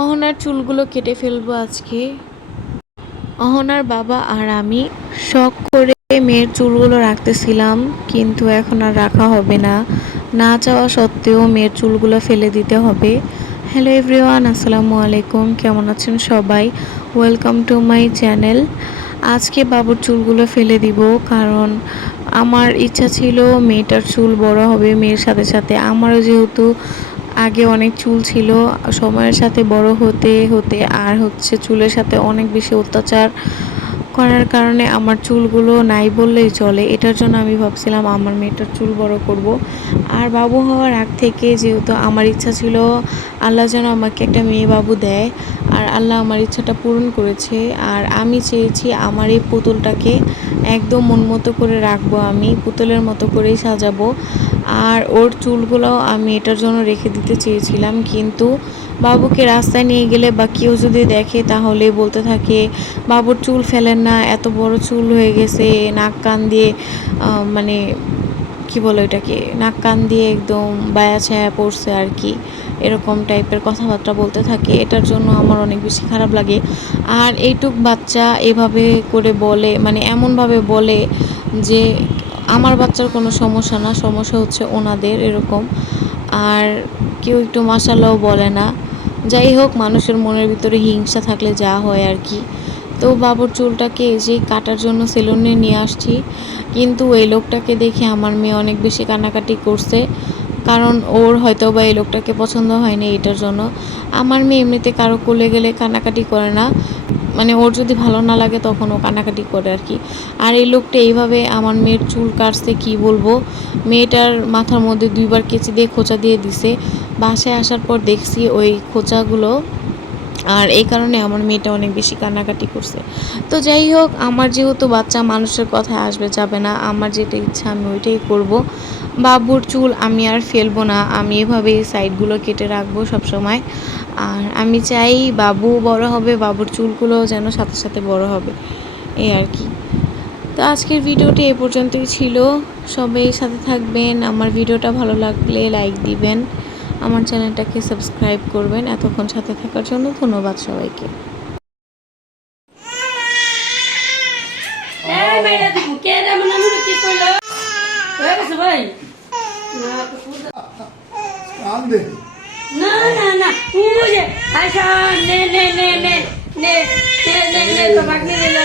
অহনার চুলগুলো কেটে ফেলবো আজকে। অহনার বাবা আর আমি শখ করে মেয়ের চুলগুলো রাখতেছিলাম, কিন্তু এখন আর রাখা হবে না। না চাওয়া সত্ত্বেও মেয়ের চুলগুলো ফেলে দিতে হবে। হ্যালো এভরিওয়ান, আসসালামু আলাইকুম। কেমন আছেন সবাই? Welcome to my channel. আজকে বাবুর চুলগুলো ফেলে দিব, কারণ আমার ইচ্ছা ছিল মেয়েটার চুল বড় হবে। মেয়ের সাথে সাথে আমারও যেহেতু আগে অনেক চুল ছিল, সময়ের সাথে বড় হতে হতে আর চুলের সাথে অনেক বেশি অত্যাচার করার কারণে আমার চুলগুলো নাই বললেই চলে। এটার জন্য আমি ভাবছিলাম আমার মেয়েটার চুল বড় করব। আর বাবু হওয়ার আগ থেকে যেহেতু আমার ইচ্ছা ছিল আল্লাহ যেন আমাকে একটা মেয়ে বাবু দেয়, আর আল্লাহ আমার ইচ্ছাটা পূরণ করেছে। আর আমি চেয়েছি আমার এই পুতুলটাকে একদম মন মতো করে রাখবো, আমি পুতুলের মতো করেই সাজাবো। আর ওর চুলগুলো আমি এটার জন্য রেখে দিতে চেয়েছিলাম, কিন্তু বাবুকে রাস্তায় নিয়ে গেলে বা কেউ যদি দেখে তাহলে বলতে থাকে বাবুর চুল ফেলেন না, এত বড় চুল হয়ে গেছে, নাক কান দিয়ে মানে কি বলে এটাকে, নাক কান দিয়ে একদম বায়া ছায়া পড়ছে আর কি, এরকম টাইপের কথাবার্তা বলতে থাকে। এটার জন্য আমার অনেক বেশি খারাপ লাগে। আর এইটুক বাচ্চা এভাবে করে বলে, মানে এমনভাবে বলে যে আমার বাচ্চার কোনো সমস্যা না, সমস্যা হচ্ছে ওনাদের, এরকম। আর কেউ একটু মাশাআল্লাহও বলে না। যাই হোক, মানুষের মনের ভিতরে হিংসা থাকলে যা হয় আর কি। তো বাবুর চুলটাকে যে কাটার জন্য সেলুনে নিয়ে আসছি, কিন্তু এই লোকটাকে দেখে আমার মেয়ে অনেক বেশি কান্নাকাটি করছে, কারণ ওর হয়তো বা এই লোকটাকে পছন্দ হয়নি। এটার জন্য আমার মেয়ে এমনিতে কারো কোলে গেলে কান্নাকাটি করে না, মানে ওর যদি ভালো না লাগে তখন ও কান্নাকাটি করে আর কি। আর এই লোকটা এইভাবে আমার মেয়ের চুল কাটছে, কি বলবো। মেয়েটার মাথার মধ্যে 2বার কেচি দিয়ে খোঁচা দিয়ে দিছে। বাসায় আসার পর দেখছি ওই খোঁচাগুলো, আর এই কারণে আমার মেয়েটা অনেক বেশি কান্নাকাটি করছে। তো যাই হোক, আমার যেহেতু বাচ্চা, মানুষের কথায় আসবে যাবে না, আমার যেটা ইচ্ছা আমি ওইটাই করব। বাবুর চুল আমি আর ফেলবো না, আমি এভাবেই সাইডগুলো কেটে রাখবো সব সময়। আর আমি চাই বাবু বড় হবে, বাবুর চুলগুলোও যেন সাথে সাথে বড় হবে, এই আর কি। তো আজকের ভিডিওটি এ পর্যন্তই ছিল। সবাই সাথে থাকবেন, আমার ভিডিওটা ভালো লাগলে লাইক দিবেন, আমার চ্যানেলটাকে সাবস্ক্রাইব করবেন। এতক্ষণ সাথে থাকার জন্য ধন্যবাদ সবাইকে। না না না আয়সা নে নে নে নে নে নে নে নে তো ভাগ্নি দিল।